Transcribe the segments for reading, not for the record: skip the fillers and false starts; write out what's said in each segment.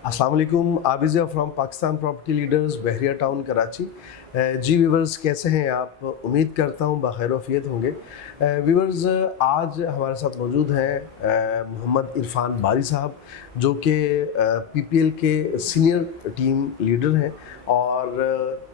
अस्सलाम वालेकुम, Abiz from Pakistan property leaders, Bahria town Karachi. जी व्यूवर्स, कैसे हैं आप? उम्मीद करता हूँ बखैर वफ़ियत होंगे। व्यूवर्स, आज हमारे साथ मौजूद हैं मोहम्मद इरफान बारी साहब, जो कि पीपीएल के सीनियर टीम लीडर हैं। और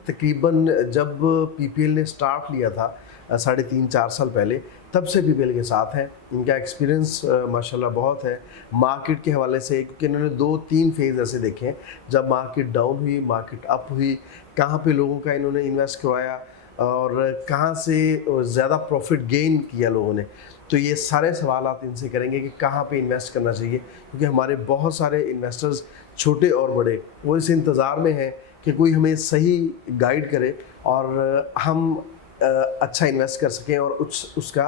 तकरीबन जब पीपीएल ने स्टार्ट लिया था साढ़े 3-4 साल पहले, तब से पीपीएल के साथ हैं। इनका एक्सपीरियंस माशाल्लाह बहुत है मार्केट के हवाले से, क्योंकि इन्होंने 2-3 फेज़ ऐसे देखे हैं जब मार्केट डाउन हुई, मार्केट अप हुई, कहाँ पे लोगों का इन्होंने इन्वेस्ट करवाया और कहाँ से ज़्यादा प्रॉफिट गेन किया लोगों ने। तो ये सारे सवाल आप इनसे करेंगे कि कहाँ पे इन्वेस्ट करना चाहिए, क्योंकि हमारे बहुत सारे इन्वेस्टर्स छोटे और बड़े वो इस इंतज़ार में हैं कि कोई हमें सही गाइड करे और हम अच्छा इन्वेस्ट कर सकें और उसका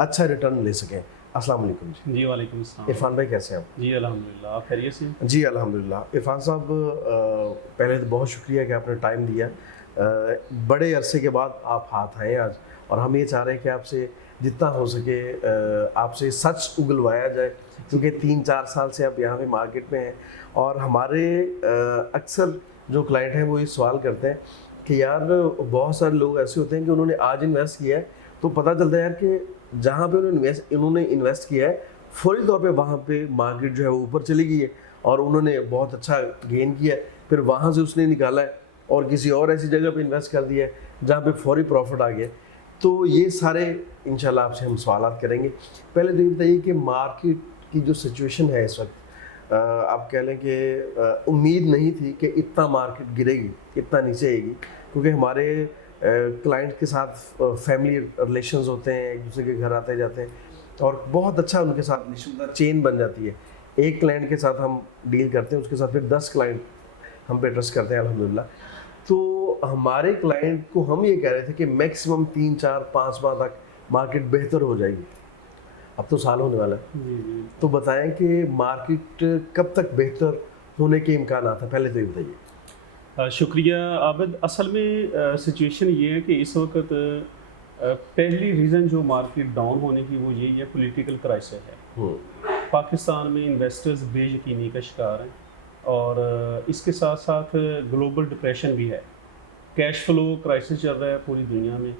अच्छा रिटर्न ले सकें। अस्सलाम वालेकुम जी। जी, वालेकुम अस्सलाम। इरफान भाई, कैसे हैं आप? जी, अल्हम्दुलिल्लाह, आप खैरियत से हैं? जी अल्हम्दुलिल्लाह। इरफान साहब, पहले तो बहुत शुक्रिया कि आपने टाइम दिया। बड़े अरसे के बाद आप हाथ आए आज, और हम ये चाह रहे हैं कि आपसे जितना हो सके आपसे सच उगलवाया जाए, क्योंकि 3-4 साल से आप यहाँ पे मार्केट में हैं। और हमारे अक्सर जो क्लाइंट हैं वो ये सवाल करते हैं कि यार, बहुत सारे लोग ऐसे होते हैं कि उन्होंने आज इन्वेस्ट किया है, तो पता चलता है यार कि जहाँ पे इन्होंने इन्वेस्ट किया है, फौरी तौर पे वहाँ पे मार्केट जो है वो ऊपर चली गई है और उन्होंने बहुत अच्छा गेन किया है। फिर वहाँ से उसने निकाला है और किसी और ऐसी जगह पे इन्वेस्ट कर दिया है जहाँ पे फौरी प्रॉफिट आ गया। तो ये सारे इंशाल्लाह आपसे हम सवालात करेंगे। पहले तो ये बताइए कि मार्केट की जो सिचुएशन है इस वक्त, आप कह लें कि उम्मीद नहीं थी कि इतना मार्केट गिरेगी, इतना नीचे आएगी, क्योंकि हमारे क्लाइंट के साथ फैमिली रिलेशंस होते हैं, एक दूसरे के घर आते जाते हैं और बहुत अच्छा उनके साथ चेन बन जाती है। एक क्लाइंट के साथ हम डील करते हैं, उसके साथ फिर 10 क्लाइंट हम पे ट्रस्ट करते हैं अल्हम्दुलिल्लाह। तो हमारे क्लाइंट को हम ये कह रहे थे कि मैक्सिमम 3-4-5 माह तक मार्केट बेहतर हो जाएगी। अब तो साल होने वाला है, जी, जी। तो बताएं कि मार्केट कब तक बेहतर होने के इम्कान है? पहले तो ये बताइए। शुक्रिया आबिद। असल में सिचुएशन ये है कि इस वक्त पहली रीज़न जो मार्केट डाउन होने की वो यही है, पॉलिटिकल क्राइसिस है। पाकिस्तान में इन्वेस्टर्स बेयकीनी का शिकार हैं और इसके साथ साथ ग्लोबल डिप्रेशन भी है। कैश फ्लो क्राइसिस चल रहा है पूरी दुनिया में,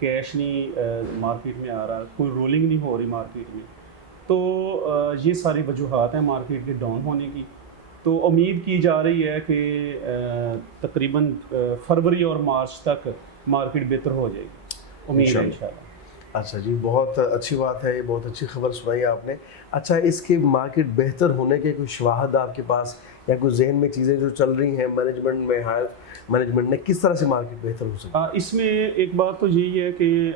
कैश नहीं मार्केट में आ रहा, कोई रोलिंग नहीं हो रही मार्केट में। तो ये सारी वजूहात हैं मार्केट के डाउन होने की। तो उम्मीद की जा रही है कि तकरीबन फरवरी और मार्च तक मार्केट बेहतर हो जाएगी, उम्मीद है इंशाल्लाह। अच्छा जी, बहुत अच्छी बात है, ये बहुत अच्छी खबर सुनाई आपने। अच्छा, इसके मार्केट बेहतर होने के कुछ शवाहद आपके पास या कुछ जहन में चीज़ें जो चल रही हैं मैनेजमेंट में, हायर मैनेजमेंट ने किस तरह से मार्केट बेहतर हो सकती है? इसमें एक बात तो यही है कि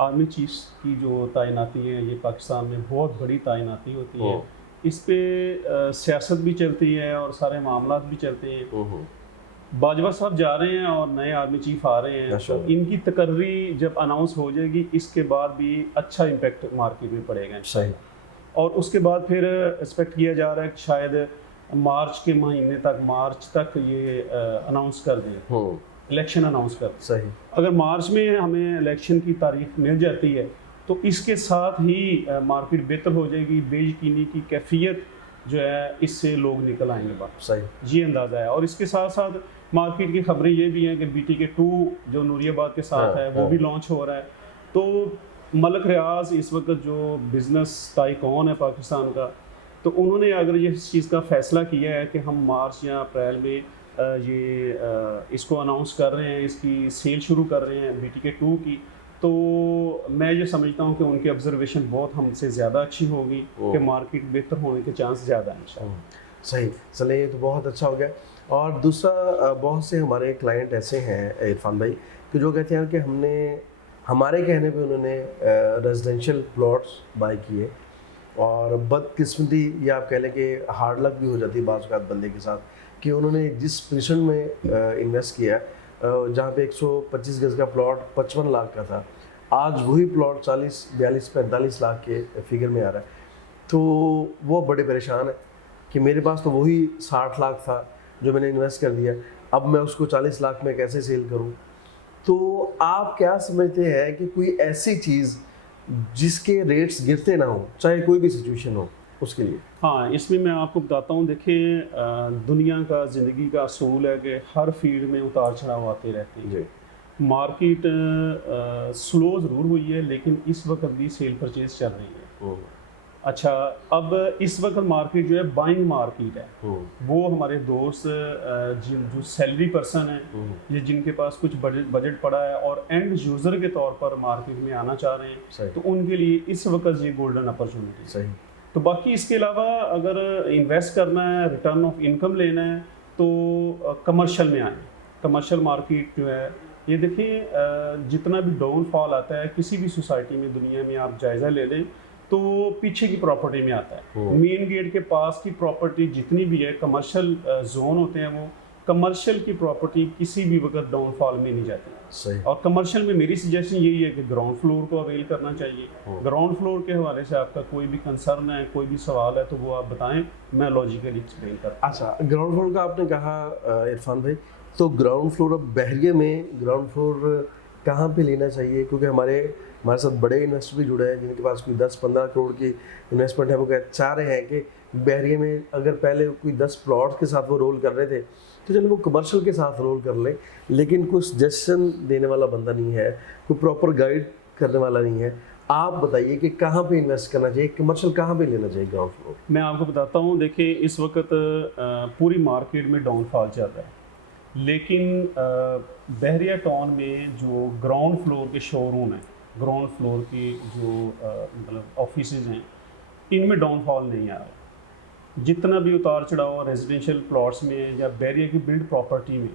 आर्मी चीफ्स की जो तैनाती है, ये पाकिस्तान में बहुत बड़ी तैनाती होती है। इस पे सियासत भी चलती है और सारे मामलात भी चलते हैं। बाजवा साहब जा रहे हैं और नए आर्मी चीफ आ रहे हैं, तो इनकी तकर्री जब अनाउंस हो जाएगी, इसके बाद भी अच्छा इम्पैक्ट मार्केट में पड़ेगा। सही। और उसके बाद फिर एक्सपेक्ट किया जा रहा है कि शायद मार्च के महीने तक, मार्च तक ये अनाउंस कर दें, इलेक्शन अनाउंस कर दें। सही। अगर मार्च में हमें इलेक्शन की तारीख मिल जाती है तो इसके साथ ही मार्केट बेहतर हो जाएगी, बेयकीनी की कैफियत जो है इससे लोग निकल आएंगे बाहर। सही। ये अंदाज़ा है। और इसके साथ साथ मार्केट की खबरें ये भी हैं कि BTK-2 जो नूरियाबाद के साथ है वो भी लॉन्च हो रहा है। तो मलक रियाज इस वक्त जो बिज़नेस टाइकॉन है पाकिस्तान का, तो उन्होंने अगर ये इस चीज़ का फ़ैसला किया है कि हम मार्च या अप्रैल में इसको अनाउंस कर रहे हैं, इसकी सेल शुरू कर रहे हैं BTK-2 की, तो मैं ये समझता हूँ कि उनकी ऑब्जर्वेशन बहुत हमसे ज़्यादा अच्छी होगी कि मार्केट बेहतर होने के चांस ज़्यादा हैं इंशाल्लाह। सही। चलिए, ये तो बहुत अच्छा हो गया। और दूसरा, बहुत से हमारे क्लाइंट ऐसे हैं इरफान भाई कि जो कहते हैं कि हमने हमारे कहने पे उन्होंने रेजिडेंशियल प्लॉट्स बाय किए, और बदकिस्मती या आप कह लें कि हार्ड लक भी हो जाती है बाज़ औक़ात बंदे के साथ कि उन्होंने जिस पोजीशन में इन्वेस्ट किया है, जहाँ पे 125 गज़ का प्लॉट 55 लाख का था, आज वही प्लॉट 40, 42, 45 लाख के फिगर में आ रहा है। तो वो बड़े परेशान है कि मेरे पास तो वही 60 लाख था जो मैंने इन्वेस्ट कर दिया, अब मैं उसको 40 लाख में कैसे सेल करूं? तो आप क्या समझते हैं कि कोई ऐसी चीज़ जिसके रेट्स गिरते ना हो, चाहे कोई भी सिचुएशन हो, उसके लिए? हाँ, इसमें मैं आपको बताता हूँ, देखिए दुनिया का ज़िंदगी का असूल है कि हर फील्ड में उतार चढ़ाव आते रहते हैं। जी। मार्केट स्लो ज़रूर हुई है, लेकिन इस वक्त भी सेल परचेज चल रही है। हम्म, अच्छा, अब इस वक्त मार्केट जो है बाइंग मार्केट है। हम्म, वो हमारे दोस्त जिन जो सैलरी पर्सन हैं, हम्म, ये जिनके पास कुछ बजट बजट पड़ा है और एंड यूज़र के तौर पर मार्केट में आना चाह रहे हैं, सही। तो उनके लिए इस वक्त ये गोल्डन अपॉर्चुनिटी है। सही। तो बाकी इसके अलावा अगर इन्वेस्ट करना है, रिटर्न ऑफ इनकम लेना है, तो कमर्शियल में आएँ। कमर्शियल मार्केट जो है, ये देखिए जितना भी डाउनफॉल आता है किसी भी सोसाइटी में दुनिया में, आप जायज़ा ले लें, तो वो पीछे की प्रॉपर्टी में आता है। मेन गेट के पास की प्रॉपर्टी जितनी भी है, कमर्शियल जोन होते हैं, वो कमर्शियल की प्रॉपर्टी किसी भी वक्त डाउनफॉल में नहीं जाती। सही। और कमर्शियल में मेरी सजेशन यही है कि ग्राउंड फ्लोर को अवेल करना चाहिए। ग्राउंड फ्लोर के हवाले से आपका कोई भी कंसर्न है, कोई भी सवाल है, तो वो आप बताएं, मैं लॉजिकली एक्सप्लेन करता हूं। अच्छा, ग्राउंड फ्लोर का आपने कहा इरफान भाई, तो ग्राउंड फ्लोर अब बहरिया में ग्राउंड फ्लोर कहाँ पे लेना चाहिए? क्योंकि हमारे साथ बड़े इन्वेस्टर भी जुड़े हैं जिनके पास कोई 10-15 करोड़ की इन्वेस्टमेंट है। वो चाह रहे हैं कि बहरिया में अगर पहले कोई 10 प्लॉट्स के साथ वो रोल कर रहे थे, तो चलो वो कमर्शियल के साथ रोल कर लें, लेकिन कोई सजेशन देने वाला बंदा नहीं है, कोई प्रॉपर गाइड करने वाला नहीं है। आप बताइए कि कहाँ पे इन्वेस्ट करना चाहिए, कमर्शियल कहाँ पे लेना चाहिए ग्राउंड फ्लोर? मैं आपको बताता हूँ, देखिए इस वक्त पूरी मार्केट में डाउनफॉल चल रहा है, लेकिन बहरिया टाउन में जो ग्राउंड फ्लोर के शोरूम हैं, ग्राउंड फ्लोर की जो मतलब ऑफिसेज हैं, इनमें डाउनफॉल नहीं आ रहा। जितना भी उतार चढ़ाव रेजिडेंशियल प्लॉट्स में या बैरिया की बिल्ड प्रॉपर्टी में,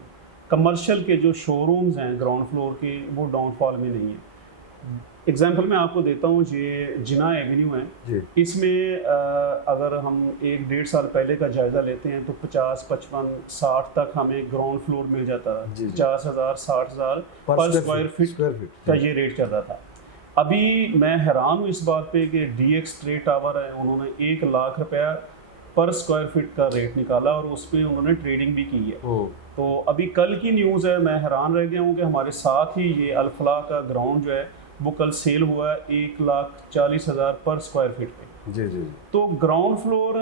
कमर्शियल के जो शोरूम्स हैं ग्राउंड फ्लोर के, वो डाउनफॉल में नहीं है। एग्जांपल मैं आपको देता हूँ, ये जिना एवेन्यू है, जी। इसमें अगर हम 1-1.5 साल पहले का जायज़ा लेते हैं, तो 50, 55, 60 तक हमें ग्राउंड फ्लोर मिल जाता था। जी, जी। 50,000, 60,000 पर स्क्वायर फीट का ये रेट चल रहा था। अभी मैं हैरान हूँ इस बात पे कि DX ट्रेड टावर है, उन्होंने 1 लाख रुपया पर स्क्वायर फीट का रेट निकाला और उस पर उन्होंने ट्रेडिंग भी की है। तो अभी कल की न्यूज़ है, मैं हैरान रह गया हूँ कि हमारे साथ ही ये अल्फला का ग्राउंड जो है, वो कल सेल हुआ है 1,40,000 पर स्क्वायर फीट पे। जी जी। तो ग्राउंड फ्लोर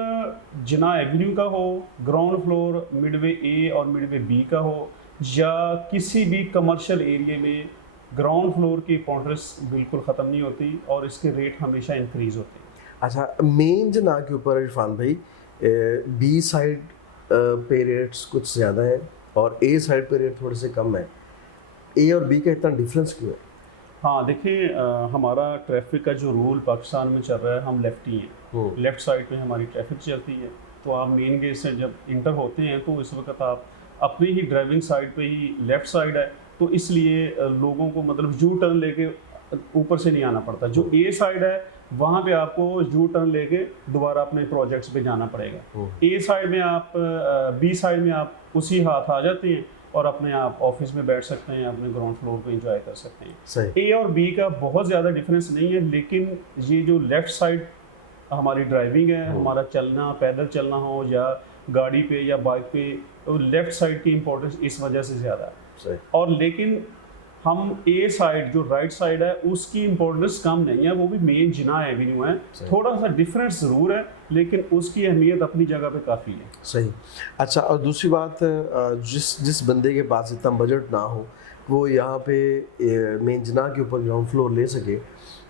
जिना एवेन्यू का हो, ग्राउंड फ्लोर मिडवे ए और मिडवे बी का हो, या किसी भी कमर्शियल एरिया में, ग्राउंड फ्लोर की इंपॉर्टेंस बिल्कुल ख़त्म नहीं होती और इसके रेट हमेशा इंक्रीज़ होते हैं। अच्छा, मेन जना के ऊपर इरफान भाई, बी साइड पे रेट्स कुछ ज़्यादा हैं और ए साइड पे रेट थोड़े से कम है। ए और बी का इतना डिफरेंस क्यों है? हाँ, देखिए हमारा ट्रैफिक का जो रूल पाकिस्तान में चल रहा है, हम लेफ्टी हैं, लेफ़्ट साइड पे हमारी ट्रैफिक चलती है। तो आप मेन गेट से जब इंटर होते हैं, तो इस वक्त आप अपनी ही ड्राइविंग साइड पे ही लेफ़्ट साइड है, तो इसलिए लोगों को मतलब यू टर्न लेके ऊपर से नहीं आना पड़ता। जो ए साइड है, वहाँ पे आपको यू टर्न लेके दोबारा अपने प्रोजेक्ट्स पे जाना पड़ेगा। ए साइड में आप बी साइड में आप उसी हाथ आ जाते हैं और अपने आप ऑफिस में बैठ सकते हैं, अपने ग्राउंड फ्लोर पे एंजॉय कर सकते हैं। सही। ए और बी का बहुत ज़्यादा डिफरेंस नहीं है, लेकिन ये जो लेफ़्ट साइड हमारी ड्राइविंग है, हमारा चलना, पैदल चलना हो या गाड़ी पे या बाइक पे, तो लेफ़्ट साइड की इम्पोर्टेंस इस वजह से ज़्यादा है। सही। और लेकिन हम ए साइड जो राइट साइड है, उसकी इम्पोर्टेंस कम नहीं है, वो भी मेन जिना एवेन्यू है, थोड़ा सा डिफरेंस ज़रूर है, लेकिन उसकी अहमियत अपनी जगह पे काफ़ी है। सही। अच्छा, और दूसरी बात, जिस बंदे के पास इतना बजट ना हो, वो यहाँ पे मेन जिना के ऊपर ग्राउंड फ्लोर ले सके,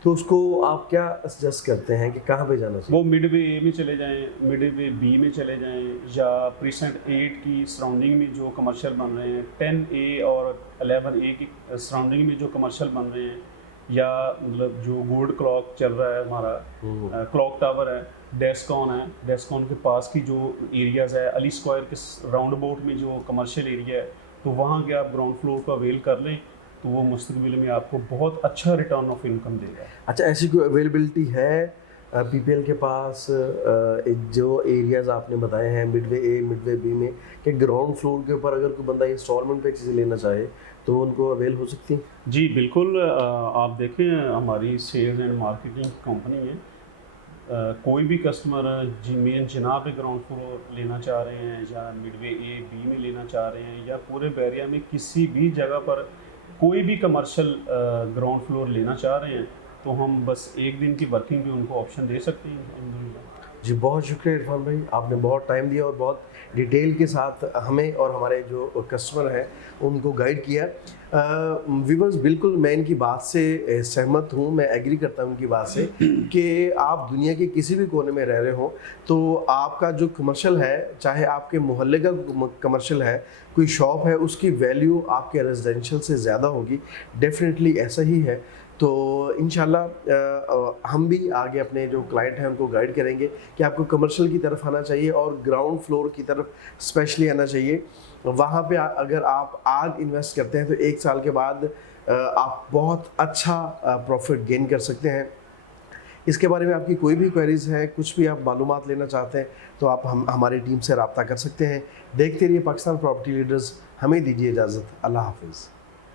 तो उसको आप क्या सजेस्ट करते हैं कि कहाँ पे जाना चाहिए? वो मिडवे ए में चले जाएं, मिडवे बी में चले जाएं, या प्रीसेंट 8 की सराउंडिंग में जो कमर्शियल बन रहे हैं, 10A और 11A की सराउंडिंग में जो कमर्शियल बन रहे हैं, या मतलब जो गोल्ड क्लॉक चल रहा है हमारा, क्लॉक टावर है, डेस्कॉन है, डेस्कॉन के पास की जो एरियाज़ है, अली स्क्वायर के राउंड अबाउट में जो कमर्शियल एरिया है, तो वहाँ के आप ग्राउंड फ्लोर को अवेल कर लें, तो वो मुस्तकबिल में आपको बहुत अच्छा रिटर्न ऑफ इनकम देगा। अच्छा, ऐसी कोई अवेलेबिलिटी है PPL के पास, जो एरियाज आपने बताए हैं मिडवे ए मिडवे बी में, कि ग्राउंड फ्लोर के ऊपर अगर कोई बंदा इंस्टॉलमेंट पे चीज़ें लेना चाहे तो उनको अवेल हो सकती हैं? जी बिल्कुल, आप देखें हमारी सेल्स एंड मार्केटिंग कंपनी है, कोई भी कस्टमर मेन जिना पे ग्राउंड फ्लोर लेना चाह रहे हैं, या मिडवे ए बी में लेना चाह रहे हैं, या पूरे बैरिया में किसी भी जगह पर कोई भी कमर्शियल ग्राउंड फ्लोर लेना चाह रहे हैं, तो हम बस एक दिन की वर्किंग पे उनको ऑप्शन दे सकते हैं। जी बहुत शुक्रिया इरफान भाई, आपने बहुत टाइम दिया और बहुत डिटेल के साथ हमें और हमारे जो कस्टमर हैं उनको गाइड किया। व्यूवर्स, बिल्कुल मैं इनकी बात से सहमत हूँ, मैं एग्री करता हूँ उनकी बात से कि आप दुनिया के किसी भी कोने में रह रहे हो तो आपका जो कमर्शियल है, चाहे आपके मोहल्ले का कमर्शियल है, कोई शॉप है, उसकी वैल्यू आपके रेजिडेंशियल से ज़्यादा होगी। डेफिनेटली ऐसा ही है। तो इंशाल्लाह हम भी आगे अपने जो क्लाइंट हैं उनको गाइड करेंगे कि आपको कमर्शियल की तरफ आना चाहिए और ग्राउंड फ्लोर की तरफ स्पेशली आना चाहिए। वहाँ पे अगर आप आज इन्वेस्ट करते हैं तो 1 साल के बाद आप बहुत अच्छा प्रॉफिट गेन कर सकते हैं। इसके बारे में आपकी कोई भी क्वेरीज है, कुछ भी आप मालूमात लेना चाहते हैं तो आप हमारी टीम से रब्ता कर सकते हैं। देखते रहिए पाकिस्तान प्रॉपर्टी लीडर्स। हमें दीजिए इजाज़त। अल्लाह हाफिज़।